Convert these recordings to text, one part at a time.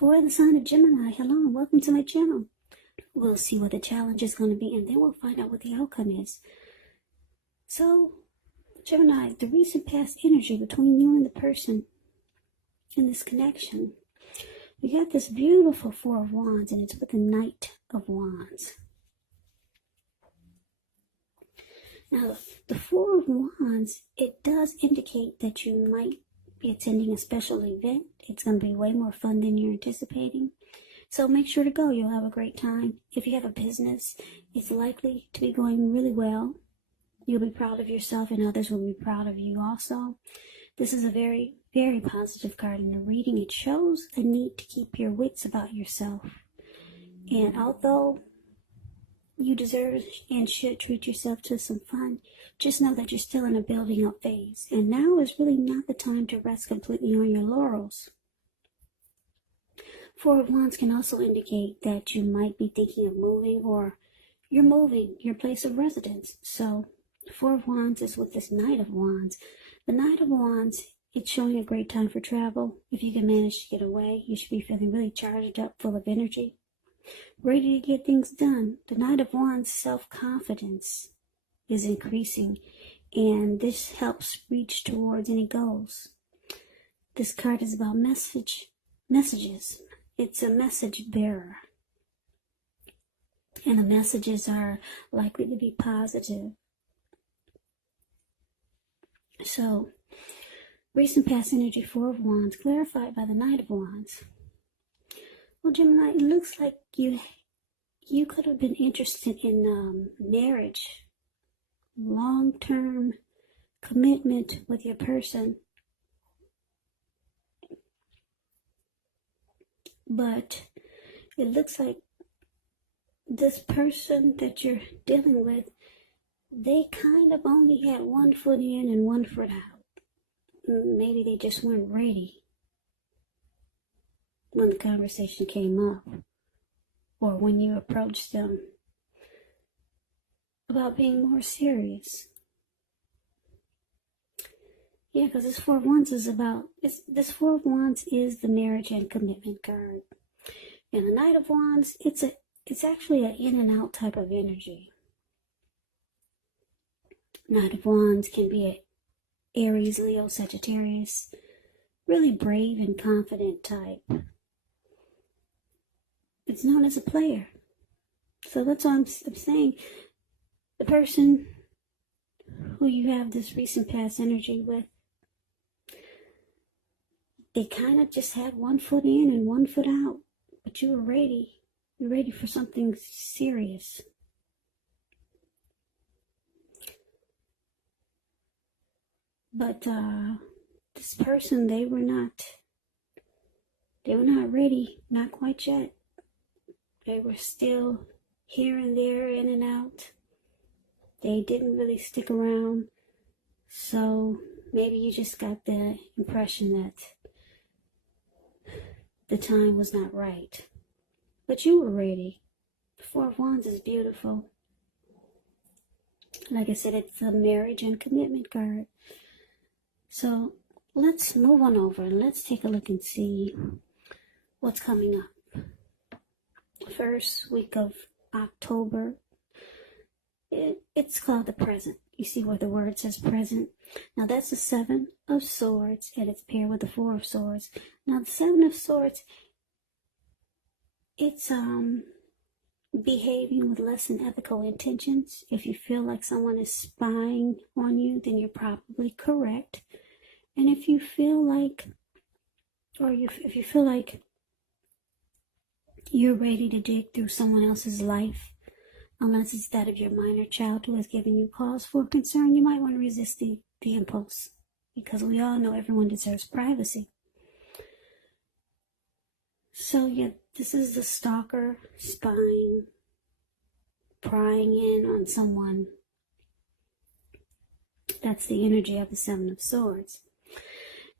For the sign of Gemini, hello and welcome to my channel. We'll see what the challenge is going to be and then we'll find out what the outcome is. So, Gemini, the recent past energy between you and the person in this connection. We got this beautiful Four of Wands and it's with the Knight of Wands. Now, the Four of Wands, it does indicate that you might be attending a special event. It's going to be way more fun than you're anticipating. So make sure to go. You'll have a great time. If you have a business, it's likely to be going really well. You'll be proud of yourself and others will be proud of you also. This is a very, very positive card in the reading. It shows the need to keep your wits about yourself. And although you deserve and should treat yourself to some fun, just know that you're still in a building up phase. And now is really not the time to rest completely on your laurels. Four of Wands can also indicate that you might be thinking of moving or you're moving your place of residence. So Four of Wands is with this Knight of Wands. The Knight of Wands, it's showing a great time for travel. If you can manage to get away, you should be feeling really charged up, full of energy, ready to get things done. The Knight of Wands' self-confidence is increasing, and this helps reach towards any goals. This card is about messages. It's a message bearer, and the messages are likely to be positive. So, recent past energy, Four of Wands, clarified by the Knight of Wands. Well, Gemini, it looks like you could have been interested in marriage, long-term commitment with your person. But it looks like this person that you're dealing with, they kind of only had one foot in and one foot out. Maybe they just weren't ready when the conversation came up, or when you approached them about being more serious. Yeah, because this Four of Wands is this Four of Wands is the marriage and commitment card. And the Knight of Wands, it's actually an in and out type of energy. Knight of Wands can be an Aries, Leo, Sagittarius, really brave and confident type. It's known as a player. So that's what I'm saying. The person who you have this recent past energy with, they kind of just had one foot in and one foot out. But you were ready. You're ready for something serious. But this person, they were not ready, not quite yet. They were still here and there, in and out. They didn't really stick around. So maybe you just got the impression that the time was not right. But you were ready. The Four of Wands is beautiful. Like I said, it's a marriage and commitment card. So let's move on over and let's take a look and see what's coming up. First week of October, it's called the present. You see where the word says present? Now that's the Seven of Swords and it's paired with the Four of Swords. Now the Seven of Swords, it's behaving with less than ethical intentions. If you feel like someone is spying on you, then you're probably correct. And if you feel like, if you feel like you're ready to dig through someone else's life, unless it's that of your minor child who has given you cause for concern, you might want to resist the impulse, because we all know everyone deserves privacy. So yeah, this is the stalker, spying, prying in on someone. That's the energy of the Seven of Swords.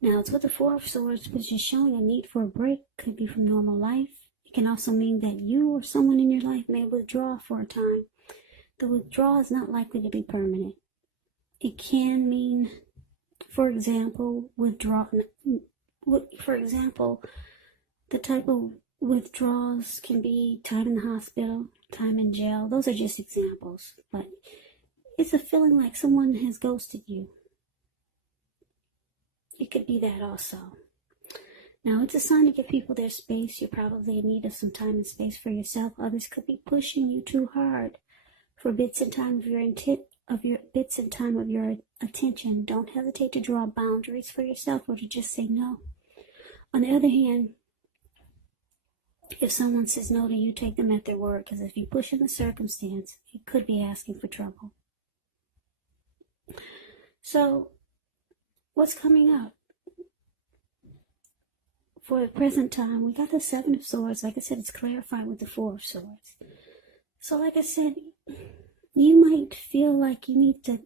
Now it's with the Four of Swords, which is showing a need for a break. Could be from normal life. It can also mean that you or someone in your life may withdraw for a time. The withdrawal is not likely to be permanent. It can mean, for example, The type of withdrawals can be time in the hospital, time in jail. Those are just examples, but it's a feeling like someone has ghosted you. It could be that also. Now, it's a sign to give people their space. You're probably in need of some time and space for yourself. Others could be pushing you too hard for bits and time of your attention. Don't hesitate to draw boundaries for yourself or to just say no. On the other hand, if someone says no to you, take them at their word, because if you push in the circumstance, it could be asking for trouble. So, what's coming up? For the present time, we got the Seven of Swords. Like I said, it's clarified with the Four of Swords. So, like I said, you might feel like you need to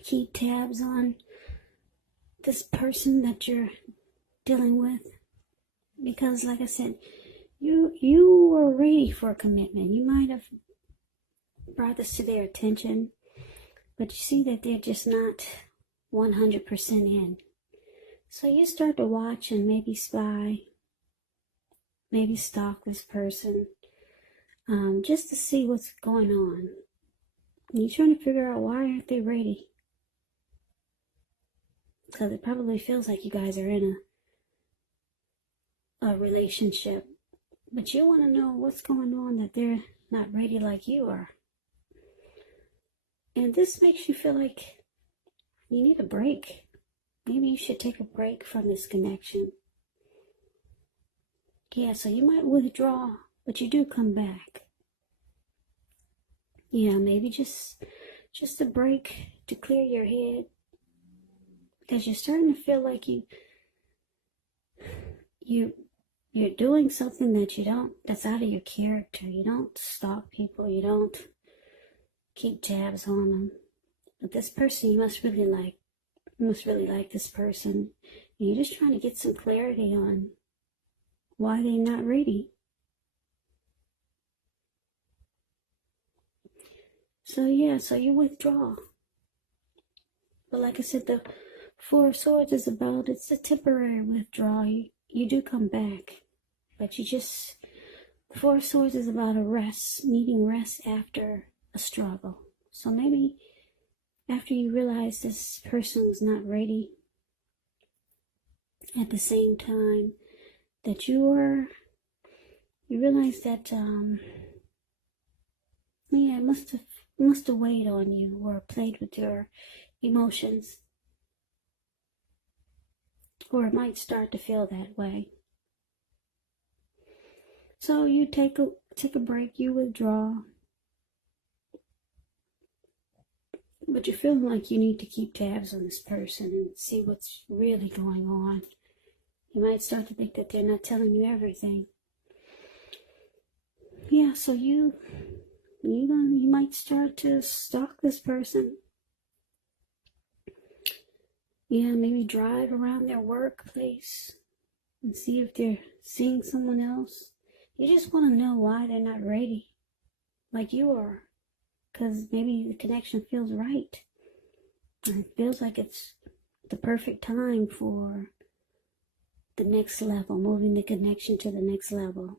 keep tabs on this person that you're dealing with, because like I said, you were ready for a commitment. You might have brought this to their attention, but you see that they're just not 100% in. So you start to watch and maybe spy, maybe stalk this person, just to see what's going on. And you're trying to figure out, why aren't they ready? Because it probably feels like you guys are in a relationship, but you want to know what's going on, that they're not ready like you are. And this makes you feel like you need a break. Maybe you should take a break from this connection. Yeah, so you might withdraw, but you do come back. Yeah, maybe just a break to clear your head, because you're starting to feel like you're doing something that's out of your character. You don't stalk people, you don't keep tabs on them. But this person, you must really like this person. And you're just trying to get some clarity on why they're not ready. So yeah, so you withdraw. But like I said, the Four of Swords is about, it's a temporary withdrawal. You do come back, but the Four of Swords is about a rest, needing rest after a struggle. So maybe after you realize this person was not ready, at the same time that you realize that, it must have weighed on you or played with your emotions. Or it might start to feel that way. So you take a break, you withdraw. But you're feeling like you need to keep tabs on this person and see what's really going on. You might start to think that they're not telling you everything. Yeah, so you might start to stalk this person. Yeah, maybe drive around their workplace and see if they're seeing someone else. You just want to know why they're not ready like you are. Because maybe the connection feels right. And it feels like it's the perfect time for the next level, moving the connection to the next level.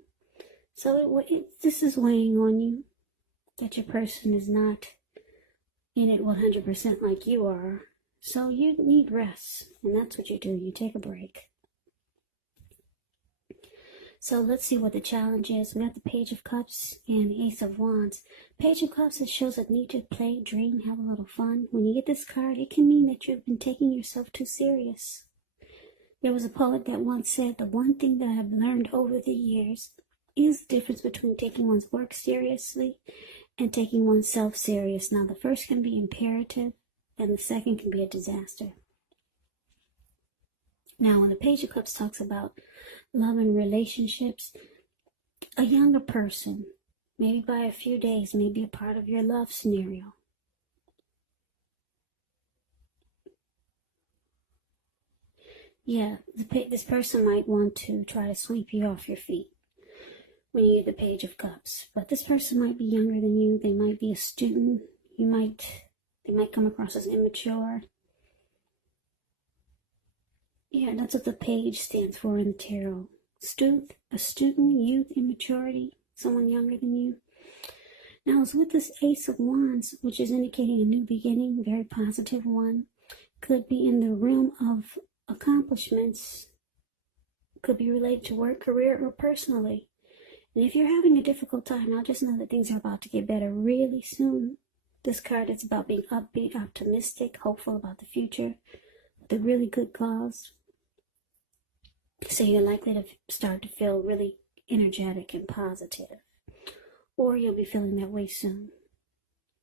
So this is weighing on you, that your person is not in it 100% like you are. So you need rest, and that's what you do. You take a break. So let's see what the challenge is. We got the Page of Cups and the Ace of Wands. Page of Cups, it shows a need to play, dream, have a little fun. When you get this card, it can mean that you've been taking yourself too serious. There was a poet that once said, the one thing that I've learned over the years is the difference between taking one's work seriously and taking oneself serious. Now, the first can be imperative, and the second can be a disaster. Now, when the Page of Cups talks about love and relationships, a younger person, maybe by a few days, may be a part of your love scenario. Yeah, this person might want to try to sweep you off your feet when you get the Page of Cups. But this person might be younger than you. They might be a student. They might come across as immature. Yeah, that's what the page stands for in the tarot. A student, youth, immaturity, someone younger than you. Now, it's with this Ace of Wands, which is indicating a new beginning, very positive one. Could be in the realm of accomplishments. Could be related to work, career, or personally. And if you're having a difficult time, now just know that things are about to get better really soon. This card is about being upbeat, optimistic, hopeful about the future, with a really good cause. So you're likely to start to feel really energetic and positive. Or you'll be feeling that way soon.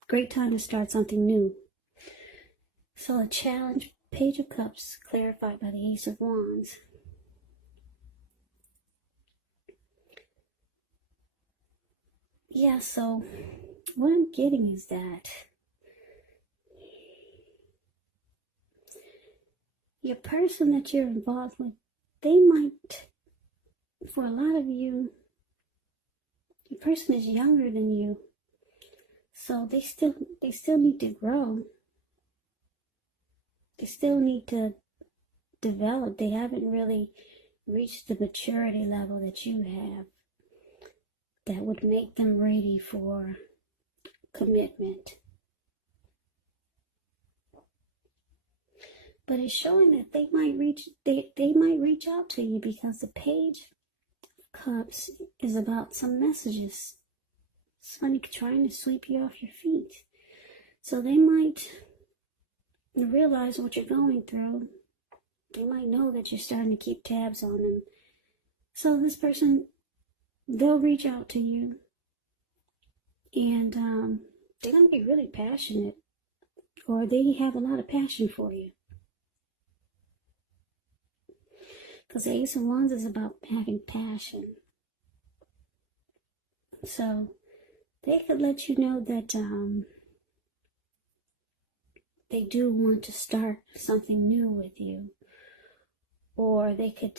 Great time to start something new. So a challenge, Page of Cups, clarified by the Ace of Wands. Yeah, so what I'm getting is that your person that you're involved with, they might, for a lot of you, your person is younger than you, so they still need to grow. They still need to develop. They haven't really reached the maturity level that you have that would make them ready for commitment. But it's showing that they might reach out to you, because the Page of Cups is about some messages. Somebody trying to sweep you off your feet. So they might realize what you're going through. They might know that you're starting to keep tabs on them. So this person, they'll reach out to you, and they're going to be really passionate, or they have a lot of passion for you. Because the Ace of Wands is about having passion. So they could let you know that they do want to start something new with you. Or they could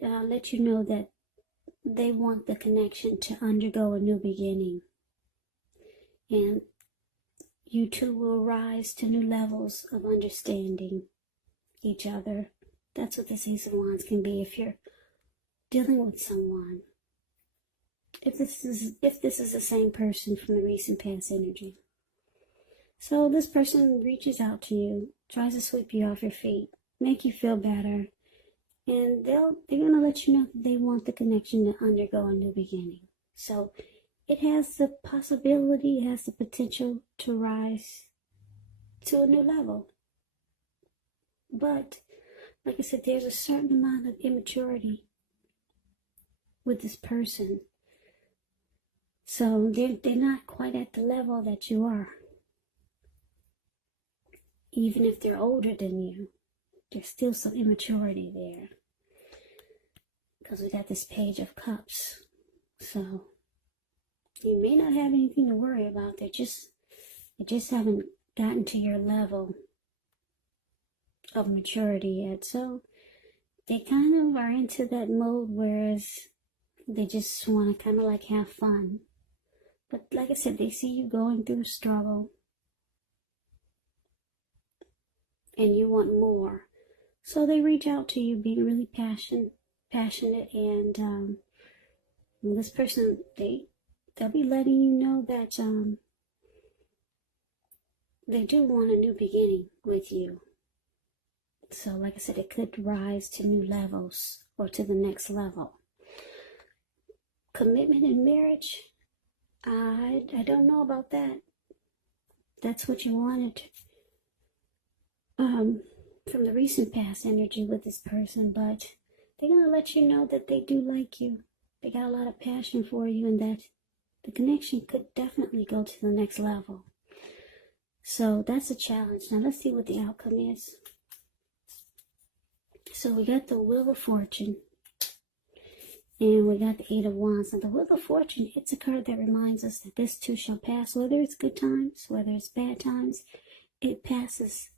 let you know that they want the connection to undergo a new beginning. And you two will rise to new levels of understanding each other. That's what this Ace of Wands can be if you're dealing with someone. If this is the same person from the recent past energy. So this person reaches out to you, tries to sweep you off your feet, make you feel better, and they're going to let you know that they want the connection to undergo a new beginning. So it has the possibility, it has the potential to rise to a new level. But, like I said, there's a certain amount of immaturity with this person. So they're not quite at the level that you are. Even if they're older than you, there's still some immaturity there. Because we got this Page of Cups. So you may not have anything to worry about. They just haven't gotten to your level of maturity yet. So they kind of are into that mode, whereas they just want to kind of like have fun. But like I said, they see you going through a struggle, and you want more. So they reach out to you, being really passionate, and this person, they'll be letting you know that they do want a new beginning with you. So like I said, it could rise to new levels or to the next level. Commitment in marriage, I don't know about that. That's what you wanted from the recent past energy with this person, but they're going to let you know that they do like you. They got a lot of passion for you, and that the connection could definitely go to the next level. So that's a challenge. Now let's see what the outcome is. So we got the Wheel of Fortune, and we got the Eight of Wands. Now the Wheel of Fortune, it's a card that reminds us that this too shall pass. Whether it's good times, whether it's bad times, it passes.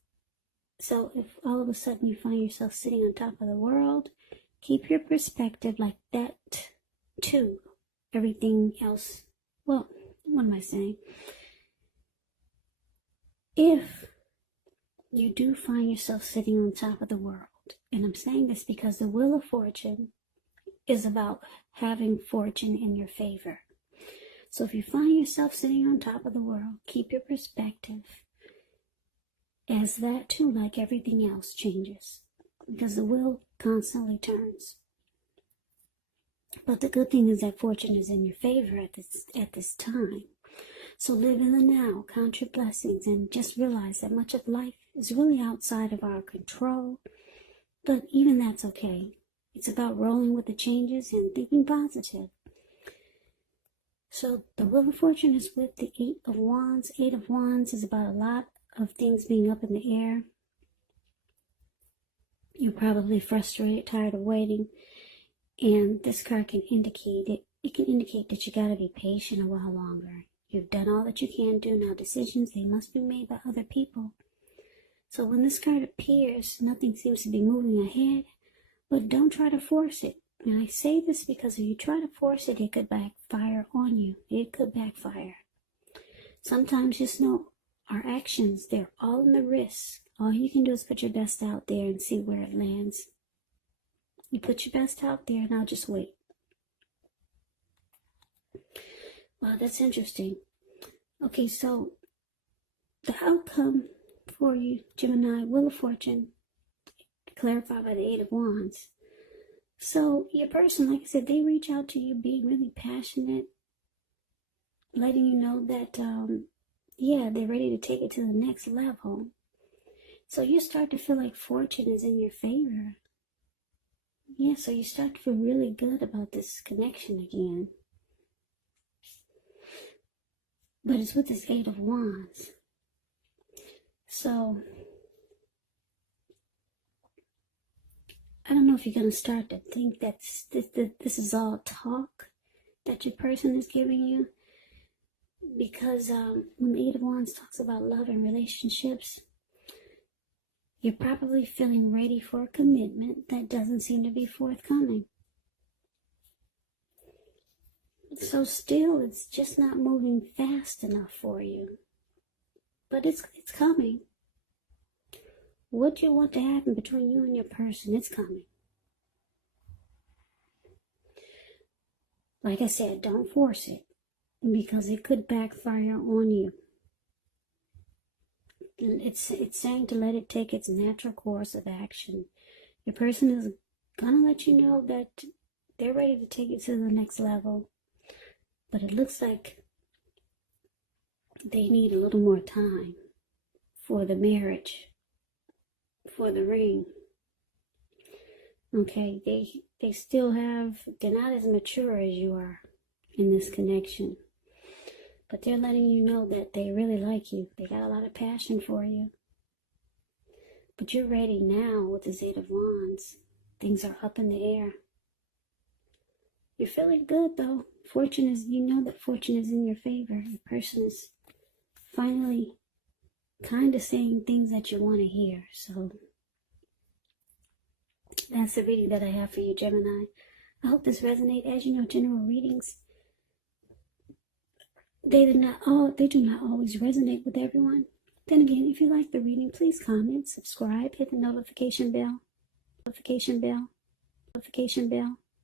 So if all of a sudden you find yourself sitting on top of the world, keep your perspective like that too. Everything else, well, what am I saying? if you do find yourself sitting on top of the world, and I'm saying this because the Wheel of Fortune is about having fortune in your favor. So if you find yourself sitting on top of the world, keep your perspective, as that too, like everything else, changes, because the wheel constantly turns. But the good thing is that fortune is in your favor at this time. So live in the now, count your blessings, and just realize that much of life is really outside of our control. But even that's okay. It's about rolling with the changes and thinking positive. So the Wheel of Fortune is with the 8 of Wands. 8 of Wands is about a lot of things being up in the air. You're probably frustrated, tired of waiting. And this card can indicate it. It can indicate that you got to be patient a while longer. You've done all that you can do. Now decisions, they must be made by other people. So when this card appears, nothing seems to be moving ahead. But don't try to force it. And I say this because if you try to force it, it could backfire on you. It could backfire. Sometimes just know our actions, they're all in the wrist. All you can do is put your best out there and see where it lands. You put your best out there, and I'll just wait. Wow, that's interesting. Okay, so the outcome for you, Gemini, Wheel of Fortune, clarified by the 8 of Wands. So your person, like I said, they reach out to you being really passionate, letting you know that, they're ready to take it to the next level. So you start to feel like fortune is in your favor. Yeah, so you start to feel really good about this connection again. But it's with this 8 of Wands. So I don't know if you're going to start to think that this is all talk that your person is giving you. Because when the 8 of Wands talks about love and relationships, you're probably feeling ready for a commitment that doesn't seem to be forthcoming. So still, it's just not moving fast enough for you. But it's coming. What you want to happen between you and your person, it's coming. Like I said, don't force it, because it could backfire on you. It's saying to let it take its natural course of action. Your person is gonna let you know that they're ready to take it to the next level, but it looks like they need a little more time for the marriage, for the ring. Okay, they're not as mature as you are in this connection. But they're letting you know that they really like you. They got a lot of passion for you. But you're ready now with this 8 of Wands. Things are up in the air. You're feeling good though. You know that fortune is in your favor. Your person is finally kind of saying things that you want to hear. So that's the reading that I have for you, Gemini. I hope this resonates. As you know, general readings, they do not always resonate with everyone. Then again, if you like the reading, please comment, subscribe, hit the notification bell.